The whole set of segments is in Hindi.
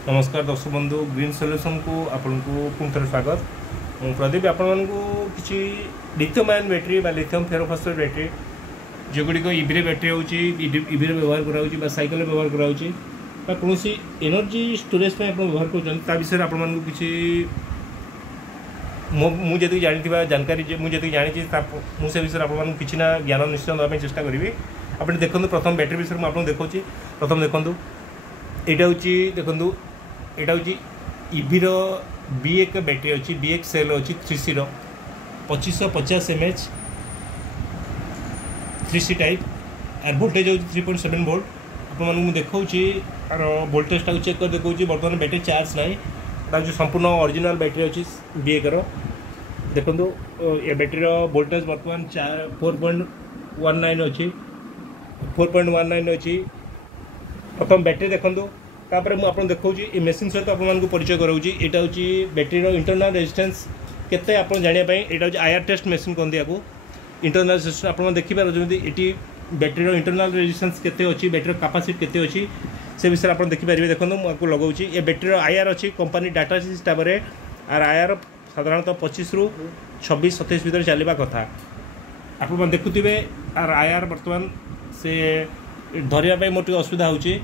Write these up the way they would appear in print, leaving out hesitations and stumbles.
नमस्कार दर्शक बंधु ग्रीन सॉल्यूशन को आपन को पुनः थे स्वागत। प्रदीप आपण को किसी lithium ion battery lithium ferrophosphate battery जोगुड़िक इवी बैटेरी होवी व्यवहार कराऊँ साइकेल व्यवहार कराऊँ कौन एनर्जी स्टोरेज में व्यवहार कर विषय आपको किसी मुझे जानी जानकारी मुझे जानी मुझे विषय आपको किसी ना ज्ञान निश्चय देवाई चेष्टा करी। आप देखो प्रथम बैटेरी विषय में आपको देखा प्रथम देखूँ यहाँ हूँ देखूँ यहाँ हूँ इवीर B1 बैटेरी अच्छी B1 सेल अच्छी 3C 2550 mAh 3C type are voltage हो 3.7 वोल्ट आपको देखा आर वोल्टेजटा चेक कर देखा बर्तमान बैटेरी चार्ज ना जो संपूर्ण ओरिजिनल बैटेरी अच्छी B1 देखो ये बैटेरी वोल्टेज बर्तमान 4.19 अच्छी 4.19 अच्छी प्रथम बैटेरी देखो तापर मुझे देखा ये मेसीन सहित आपको परिचय कराऊँ। यहाँ हूँ बैटेरी इंटरनल रेजिस्टेंस केते आप जानापी यहाँ हूँ आईआर टेस्ट मेसीन कहते आपको इंटरनल रेजिस्टेंस आप देखिपारे ये बैटेरी इंटरनल रेजिस्टेंस केते अच्छी बैटेरी कैपेसिटी केते अच्छी से विषय आप देखिपारे देखो मुझे लगाऊँ ये बैटेरी आईआर अच्छी कंपनी डाटा टाइप आर आईआर साधारणतः 25 ରୁ 26-27 भितर चलवा कथा आप देखुवे आर आईआर बर्तमान से धरवाई मोटे असुविधा होची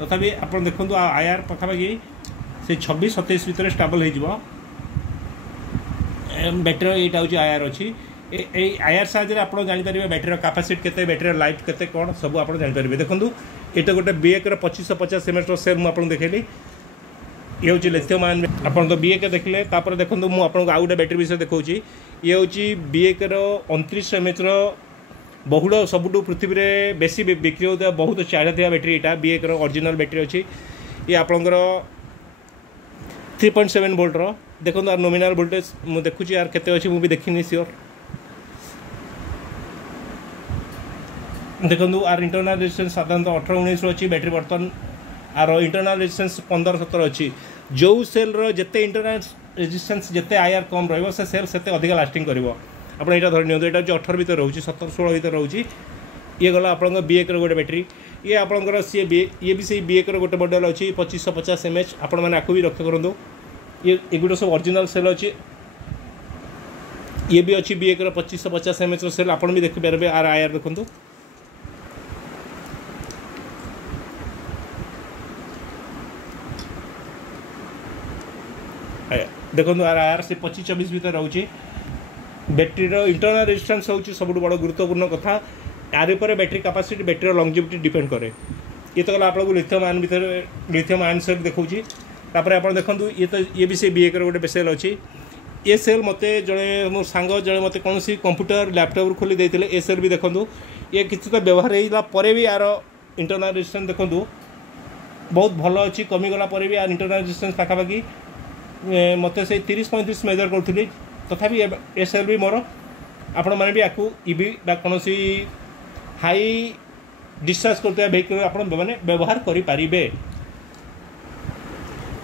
तथापि आप देखो आईआर पखापाखि से 26-27 भितर स्टेबल हो बैटेरी यहाँ हूँ आईआर अच्छी आईआर साहाय्य आप जापर बैटेरी कैपेसिटी केते बैटेरी लाइफ केते कौन सब आप जापर देखो ये गोटे B1 2550 mAh सेल मुझे देखली ये हूँ लिथियम आयन आप B1 देखले तापर देखो मुझे आपको आउ गोटे बैटेरी विषय देखा ये हूँ B1 29 mAh बहुड़ सबुठ पृथ्वी में बेसी बिक्री होता बहुत चाहिदा बैटेरी यहाँ B1 ओरिजिनल बैटेरी अच्छी ये आपंकर 3.7 वोल्ट देखो आर नॉमिनल वोल्टेज मुझे देखुची यार केते अच्छी मुझे देखनी सियोर देखो आर इंटरनल रेजिस्टेंस साधारणतः 18-19 अच्छी बैटेरी बर्तमान आर इंटरनल रेजिस्टेंस 15-17 अच्छी जो सेल जिते इंटरनल रेजिस्टेंस जिते आईआर कम रही सेल से अधिक लास्टिंग कर आप यहाँ धरी नियंतु यहाँ 18 भितर रोचे 17-16 भितर रोचे ये गला आप B1 गोटे बैटेरी ये आपंकर सी ये भी से B1 गोटे मॉडल अच्छी 2550 mAh आपण मैंने आपको भी लक्ष्य करूँ ये गुट सब ओरिजिनल सेल अच्छी ये भी अच्छी B1 2550 mAh सेल आप भी देखिपारे आर आईआर देखूँ देखो आर आईआर से 25-24 भितर रोचे बैटेरी इंटरनल रेजिस्टेंस हूँ सब बड़ गुरुत्वपूर्ण कथा यार पर battery capacity battery longevity depend करे ये तो गला आपको लिथियम आयन भर लिथियम आयन सेल देखा आप देखो ये भी से B1 गोटे सेल अच्छी ये सेल मत जड़े मो सांग जड़े मत कौन कंप्यूटर लैपटॉप खोली देते ये सेल भी देखो ये किसी तो व्यवहार होगा भी यार इंटरनल रेजिस्टेंस देखो बहुत भल अच्छी कमीगला भी यार इंटरनल रेजिस्टेंस पाखापाखि मत से 30-35 मेजर करी तथापि ए सेल भी मोर आपण मैंने भी आपको इवी कौन हाई डिस्चार्ज करते भेहिकल मैंने व्यवहार करें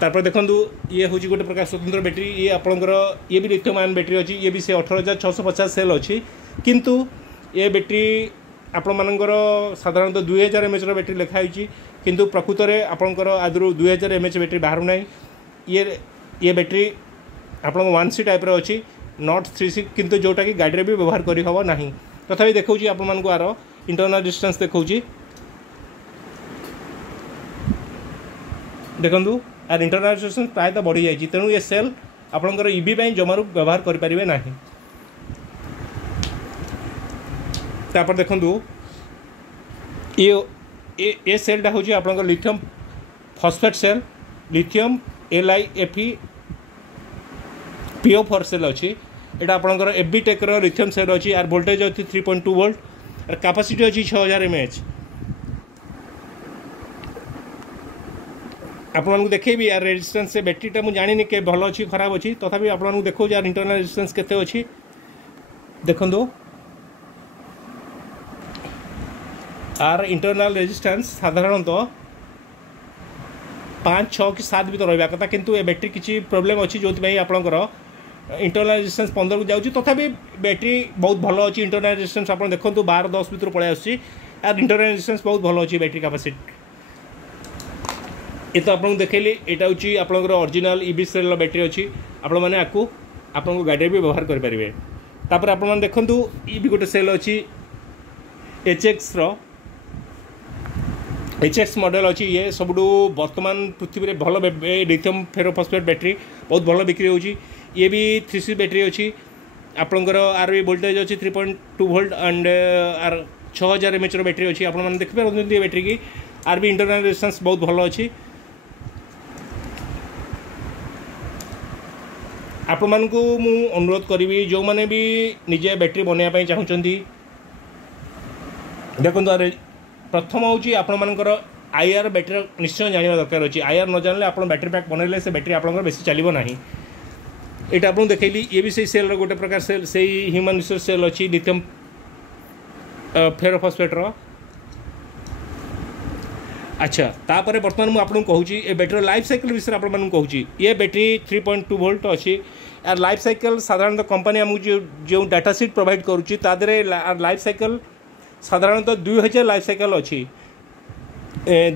तापर देखो ये हूँ गोटे प्रकार स्वतंत्र बैटेरी ये आपंकर ये भी लिथियम आयन बैटेरी अच्छी ये भी से 18,650 सेल अच्छी किंतु ये बैटेरी आपण मानकर साधारणतः 2000 mAh बैटेरी लिखाई किंतु प्रकृत में आपंकर आदि 2000 mAh बैटेरी बाहर ना ये बैटेरी आप 1C टाइप अच्छी नॉट 3C किंतु जोटा कि गाड़ी भी व्यवहार करी हम ना तथापि देखा आपको आर इंटरनल डिस्टेंस देखा देखूँ आर इंटरनल डिस्टेंस प्रायतः बढ़ी जाए तेणु ये सेल आपंकर इवी जमारू व्यवहार करें ना तापर देखूँ ये सेलटा हूँ आपंकर lithium phosphate cell lithium LiFe PO4 cell अच्छी यहाँ आपंकर FB टेक लिथियम सेल अच्छी आर वोल्टेज अच्छी 3.2 वोल्ट आर कैपेसिटी अच्छी 6000 mAh आपको देखेबी यार रेजिस्टेंस से बैटेरीटा मुझे जानी के भल अच्छी खराब अच्छी तथापि आपको देखो यार इंटरनल रेजिस्टेंस केते अच्छी देखो आर इंटरनल रेजिस्टेंस साधारणतः 5, 6 कि 7 भर रहा कथा किंतु ये बैटेरी किसी प्रोब्लेम अच्छी जो आपंकर इंटरनल रेजिस्टेंस 15 को जाऊँगी तथापि बैटेरी बहुत भल अच्छी इंटरनल रेजिस्टेंस आप देखो 12-10 भर पलि आर इंटरनल रेजिस्टेंस बहुत भल अच्छी बैटेरी कैपेसिटी ये तो आपको देखली यहाँ हूँ आपंकर ओरिजिनल ईवी सेल बैटेरी अच्छी आपण मैंने आपको आपको गाड़ी भी व्यवहार करेंगे। तापर आप देखु ये भी गोटे सेल अच्छी एचएक्स मॉडल अच्छी। ये सब वर्तमान पृथ्वी में भल लिथियम फेरोफॉस्फेट बैटेरी बहुत भल बिक्री होची। ये भी 3C बैटेरी अच्छी आपंकर आर भी वोल्टेज अच्छी 3.2 वोल्ट एंड आर 6000 mAh बैटेरी अच्छी। आप देखिए बैटेरी की आर भी इंटरनल रेजिस्टेंस बहुत भल अच्छी। आपण मानकु मु अनुरोध करी जो मैंने भी निजे बैटेरी बनवाई चाहूँगी देखो प्रथम हूँ आपण मानकर आईआर बैटेरी निश्चय जानवा दरकार अच्छी। आईआर न जानले आप बैटेरी पैक बनइले से बैटेरी आपंकर बेसी चलो ना। यहाँ आपको देखली ये भी सही सेल गोटे प्रकार सेल से ह्यूमन रिसोर्स सेल अच्छी लिथियम फेरोफॉस्फेट। अच्छा तापर बर्तमान मुझे आपको कहूँ ये बैटेरी लाइफ साइकिल विषय आपको कहूँ। ये बैटेरी 3.2 वोल्ट अच्छी। यार लाइफ साइकिल साधारणतः कंपनी आमको जो डाटा सीट प्रोवाइड करुच्ची तादे लाइफ साइकिल साधारणतः 2000 लाइफ साइकिल अच्छी।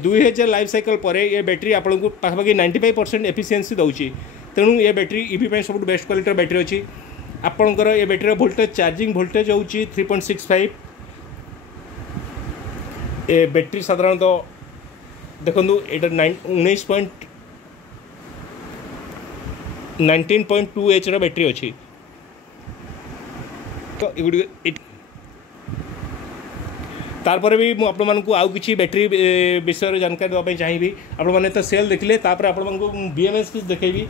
2000 लाइफ साइकिल पर ये बैटेरी आपको पाखापाखि 95% एफिशिएंसी दूसरी। तेणु ये बैटेरी ईवी सब बेस्ट क्वालिटी बैटेरी अच्छी। आपंकर ये बैटेरी वोल्टेज चार्जिंग वोल्टेज हूँ 3.65। ये बैटेरी साधारणतः देखो ये 19.2 H बैटेरी अच्छी। तो तारपर भी मुझे आउ कि बैटेरी विषय जानकारी देवाई चाहिए। आपने तो सेल देखिले आपको BMS की देखेबी।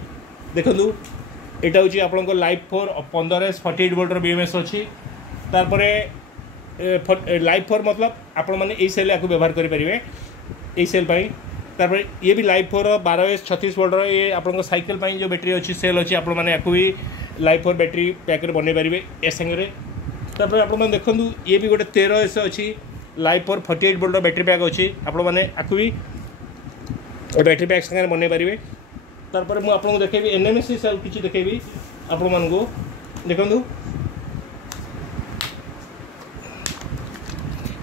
देखो यहाँ हूँ आपंकर लाइफ 4 15S 48 वोल्टर BMS अच्छी। तारपर लाइफ 4 मतलब आपण मैंने यही सेल या व्यवहार करेंगे यही सेल पाई। तारपर ये भी लाइफ 4 12S 36 वोल्टर ये आपंकर साइकिल पाई जो बैटेरी अच्छी सेल अच्छी। आपण मैंने या भी लाइफ 4 बैटेरी पैक बनई पारे ए संगे। तापर आप देखो ये भी गोटे 13S अच्छी लाइफ 4 48 वोल्ट बैटेरी पैक अच्छी। आपण मैंने आपको भी बैटेरी पैक संगे बनई पारे। तारपर मुझे आपको देखेबी NMC सेल किसी देखेबी आपण मानकु देखु।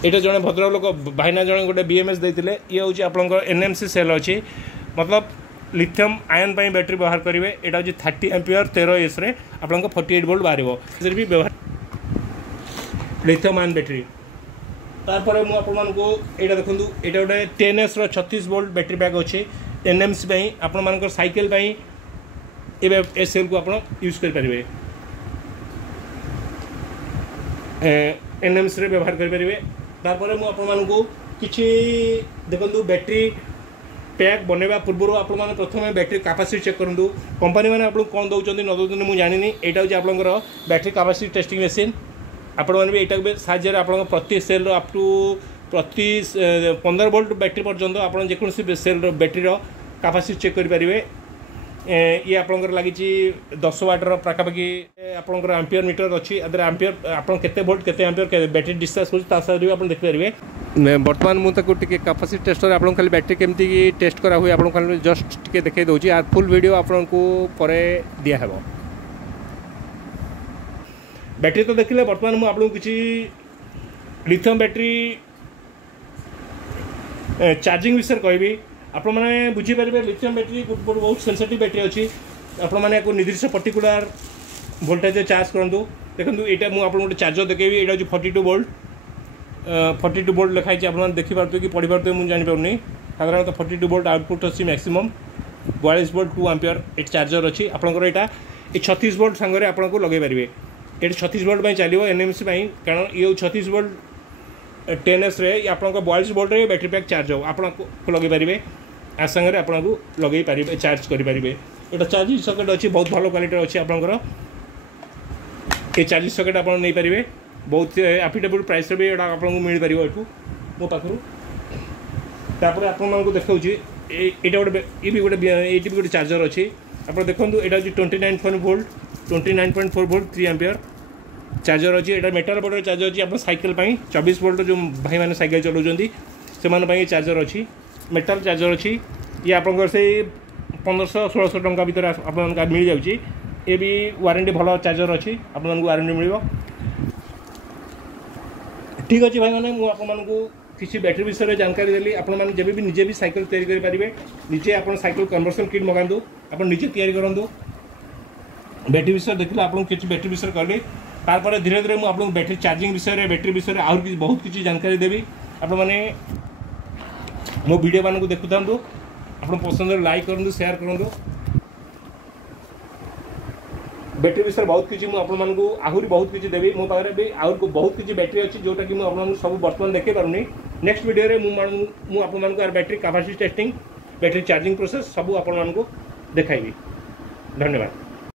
ये जड़े भद्रक लोक भाईना जड़े गोटे BMS देते ये हूँ आपंकर NMC सेल अच्छी मतलब लिथियम आयन बैटेरी व्यवहार करेंगे। यहाँ हूँ 30 एम्पियर 13S रे आपंकर 48 वोल्ट बाहर भी व्यवहार लिथियम आयन बैटेरी। तारपर मुझे यहाँ देखूँ यहाँ गोटे 10S 36 वोल्ट बैटेरी पैक अच्छी NMC आपण मानकर साइकिल ए सेल को आप यूज करेंगे NMC रे व्यवहार करेंगे। तारपर मुझे किसी देखो बैटेरी पैक बनवा पूर्व आप प्रथम बैटेरी कैपेसिटी चेक करूँ। कंपनी मैंने आपको कौन दौरान न दौरान मुझे जानी। यहाँ हूँ आपंकर बैटेरी कैपेसिटी टेस्टिंग मशीन। आपण मैंने भी यहाँ साहाଯ୍य आप प्रति सेल अप टू प्रति 15 वोल्ट बैटेरी पर्यंत आप जेकोसी सेल बैटेरी कैपेसिटी चेक करेंगे। ये आपंकर लगी 10 वाटर पाखापाखि आपंकर एम्पियर मीटर अच्छी। एम्पियर आप केते वोल्ट केते एम्पियर बैटेरी डिस्चार्ज कर भी आप देखिपारे। बर्तमान मुझे कैपेसिटी टेस्टर आपको खाली बैटेरी केमती टेस्ट करा हुए आपको खाली जस्ट टे देखा दूसरी आर फुल वीडियो आपको पर दिहब। बैटेरी तो देखिले बर्तमान मुझे आपको किसी लिथियम बैटेरी चार्जिंग विषय कहबी। आपण मैंने बुझीपारे लिथियम बैटेरी बहुत सेंसिटिव बैटेरी अच्छी। आपण मैंने निर्दिष्ट पर्टिकुलर वोल्टेज चार्ज करूँ। देखो यहाँ मुझे आपको गोटे चार्जर देखेबी। यहाँ हूँ 42 वोल्ट लिखाई आप देखिपे कि पढ़ी पारे मुझे जानीपारे। साधारणतः 42 वोल्ट आउटपुट अच्छी मैक्सिमम 42 वोल्ट 2 एम्पियर ये चार्जर अच्छी। आपंकर यहाँ 36 वोल्ट सांगे आपको लगे पारे। ये 36 वोल्ट चलो NMC कारण ये 36 वोल्ट 10S रे आप 42 वोल्ट रे बैटेरी पैक चार्ज हो आपको लगे पारे। आ संगे आपको लगे पारे चार्ज करेंगे। ये चार्जिंग सकेट अच्छी बहुत भल क्वालिटी अच्छी। आपंकर ये चार्जिंग सकेट आप नहीं पारे बहुत एफोर्डेबल प्राइस भी यहाँ आपको मिल पार ये मो पाखु। तापर आपको देखा ये गोटे ये भी गोटे चार्जर अच्छी। आप देखो यहाँ हूँ 29.4 वोल्ट 3 एम्पियर चार्जर अच्छी। यहाँ मेटाल बोर्ड चार्जर अच्छी। आप साइकिल 24 वोल्ट जो भाई मैंने साइकिल चलाऊँगी से चार्जर अच्छी मेटाल चार्जर अच्छी। ये आप से 1500-1600 टंका भर आप मिल जाऊँगी। ये भी वारंटी भल चार्जर अच्छी आपको वारंटी मिल। ठीक अच्छे भाई मैंने मुझे किसी बैटेरी विषय में जानकारी देली आपण माने जब भी निजे भी साइकिल तैयारी करि परिबे निजे आपण साइकिल कन्वर्सन किट मगांदु आपण निजे तैयारी करंदु बैटेरी विषय देखिले आपण किसी बैटेरी विषय कहली तारपर धीरे धीरे मुझे आपको बैटेरी चार्जिंग विषय बैटेरी विषय आहुर बहुत किसी जानकारी देवी आपण मैंने मो वीडियो मान को देखु था आप पसंद लाइक करूँ शेयर करूँ बैटेरी विषय बहुत किसी मुझे आहुरी बहुत किसी देवी मो पाखे भी आहुर को बहुत किसी बैटेरी अच्छी जोटा कि मुझे सब बर्तमान देखे पारूनी नेक्स्ट वीडियो मुझे आपको battery capacity testing battery charging process सब आपको देखाइबी। धन्यवाद।